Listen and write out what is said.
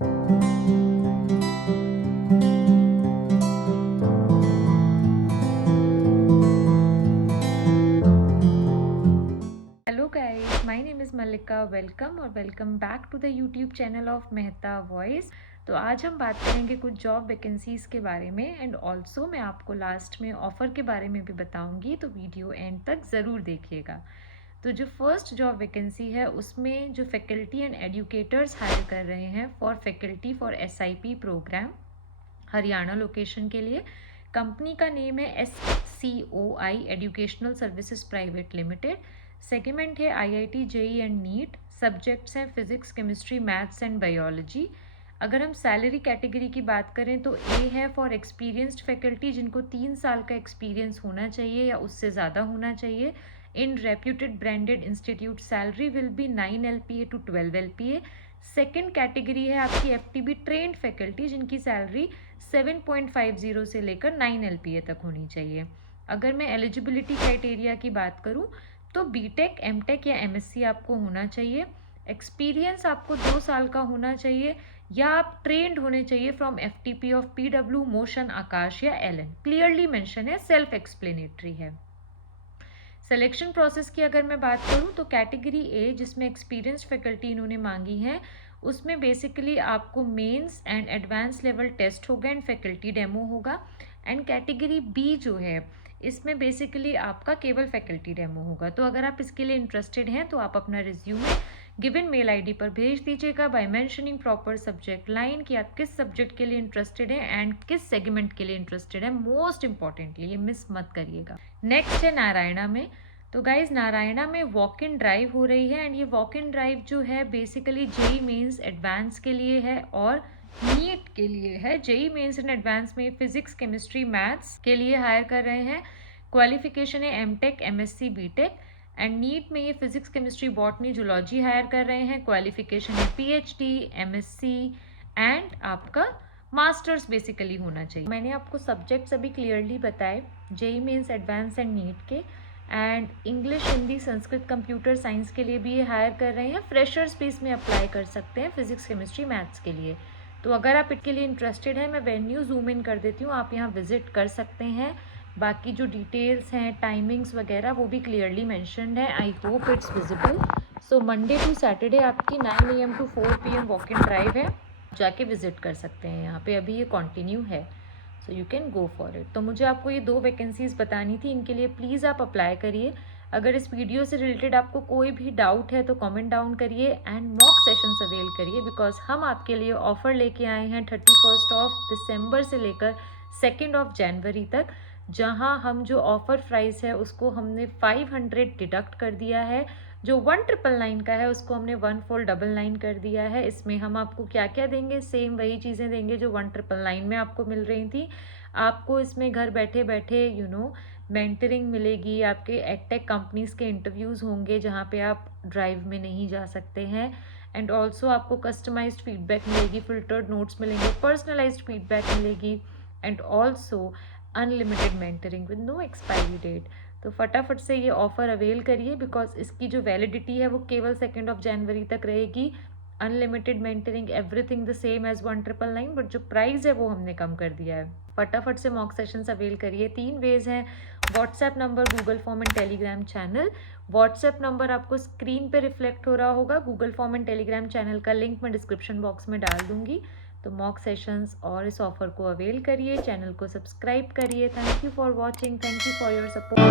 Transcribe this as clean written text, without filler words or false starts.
Hello guys, my name is Malika. Welcome और welcome back to the YouTube channel of Mehta voice. तो आज हम बात करेंगे कुछ जॉब वैकेंसीज़ के बारे में एंड ऑल्सो मैं आपको लास्ट में ऑफ़र के बारे में भी बताऊंगी, तो वीडियो एंड तक ज़रूर देखिएगा। तो जो फर्स्ट जॉब वैकेंसी है उसमें जो फैकल्टी एंड एजुकेटर्स हायर कर रहे हैं for faculty for SIP programme Haryana location के लिए। कंपनी का नेम है SCOI educational services private limited. Segment है IIT JEE and NEET. Subjects हैं physics chemistry maths and biology. अगर हम सैलरी कैटेगरी की बात करें तो A है फॉर एक्सपीरियंस्ड फैकल्टी जिनको 3 साल का एक्सपीरियंस होना चाहिए या उससे ज़्यादा होना चाहिए in reputed branded institute. Salary will be 9 LPA to 12 LPA। Second category है आपकी FTB ट्रेंड फैकल्टी जिनकी सैलरी 7.50 से लेकर 9 LPA तक होनी चाहिए। अगर मैं एलिजिबिलिटी क्राइटेरिया की बात करूं तो BTech MTech या MSc आपको होना चाहिए। एक्सपीरियंस आपको 2 साल का होना चाहिए या आप ट्रेंड होने चाहिए from FTP of PW motion Aakash या LN। क्लियरली मेंशन है, सेल्फ एक्सप्लेनेटरी है। सिलेक्शन प्रोसेस की अगर मैं बात करूं तो कैटेगरी A जिसमें एक्सपीरियंस्ड फैकल्टी इन्होंने मांगी है उसमें बेसिकली आपको mains and advance level test होगा एंड फैकल्टी डेमो होगा। एंड कैटेगरी B जो है इसमें बेसिकली आपका केवल फैकल्टी डेमो होगा। तो अगर आप इसके लिए इंटरेस्टेड हैं तो आप अपना रिज्यूमे गिवन मेल ID पर भेज दीजिएगा by mentioning proper subject line कि आप किस सब्जेक्ट के लिए इंटरेस्टेड हैं एंड किस सेगमेंट के लिए इंटरेस्टेड है। मोस्ट इंपॉर्टेंटली ये मिस मत करिएगा। नेक्स्ट है नारायणा में। तो गाइज नारायणा में वॉक इन ड्राइव हो रही है एंड ये वॉक इन ड्राइव जो है बेसिकली JEE मेंस एडवांस के लिए है और नीट के लिए है। JEE मेंस एंड एडवांस में फिजिक्स केमिस्ट्री मैथ्स के लिए हायर कर रहे हैं। क्वालिफिकेशन है MTech MSc BTech and NEET में ये physics chemistry botany zoology hire कर रहे हैं। क्वालिफिकेशन है PhD MSc एंड आपका मास्टर्स बेसिकली होना चाहिए। मैंने आपको सब्जेक्ट्स अभी क्लियरली बताए JEE mains advance and NEET के and English Hindi Sanskrit computer science के लिए भी ये हायर कर रहे हैं। फ्रेशर्स भी इसमें अप्लाई कर सकते हैं फिजिक्स केमिस्ट्री मैथ्स के लिए। तो अगर आप इसके लिए इंटरेस्टेड हैं मैं वेन्यू जूम इन कर देती हूँ, आप यहाँ विजिट कर सकते हैं। बाकी जो डिटेल्स हैं टाइमिंग्स वगैरह वो भी क्लियरली मैंशनड है। I hope it's visible. So Monday to Saturday आपकी 9 AM to 4 PM walk in drive है, जाके विजिट कर सकते हैं। यहाँ पे अभी ये कंटिन्यू है, so you can go for it. तो मुझे आपको ये 2 वैकेंसीज बतानी थी, इनके लिए प्लीज़ आप अप्लाई करिए। अगर इस वीडियो से रिलेटेड आपको कोई भी डाउट है तो कमेंट डाउन करिए एंड मॉक सेशंस अवेल करिए बिकॉज हम आपके लिए ऑफ़र लेके आए हैं 31 दिसंबर से लेकर 2 जनवरी तक, जहां हम जो ऑफ़र प्राइस है उसको हमने 500 डिडक्ट कर दिया है। जो 1999 का है उसको हमने 1499 कर दिया है। इसमें हम आपको क्या क्या देंगे, सेम वही चीज़ें देंगे जो 1999 में आपको मिल रही थी। आपको इसमें घर बैठे बैठे मेंटरिंग मिलेगी, आपके एडटेक कंपनीज़ के इंटरव्यूज़ होंगे जहाँ पे आप ड्राइव में नहीं जा सकते हैं एंड ऑल्सो आपको कस्टमाइज्ड फीडबैक मिलेगी, फिल्टर्ड नोट्स मिलेंगे, पर्सनलाइज्ड फीडबैक मिलेगी and also unlimited mentoring with no expiry date. तो फटाफट से ये ऑफ़र अवेल करिए बिकॉज इसकी जो वैलिडिटी है वो केवल 2 जनवरी तक रहेगी। Unlimited mentoring everything the same as 1999, but जो प्राइस है वो हमने कम कर दिया है। फटाफट से मॉक सेशंस अवेल करिए। 3 वेज हैं, WhatsApp number, Google form and Telegram channel. WhatsApp number आपको स्क्रीन पे रिफ्लेक्ट हो रहा होगा, Google form and Telegram channel का लिंक मैं डिस्क्रिप्शन बॉक्स में डाल दूंगी। तो मॉक सेशंस और इस ऑफर को अवेल करिए, चैनल को सब्सक्राइब करिए। Thank you for watching, thank you for your support.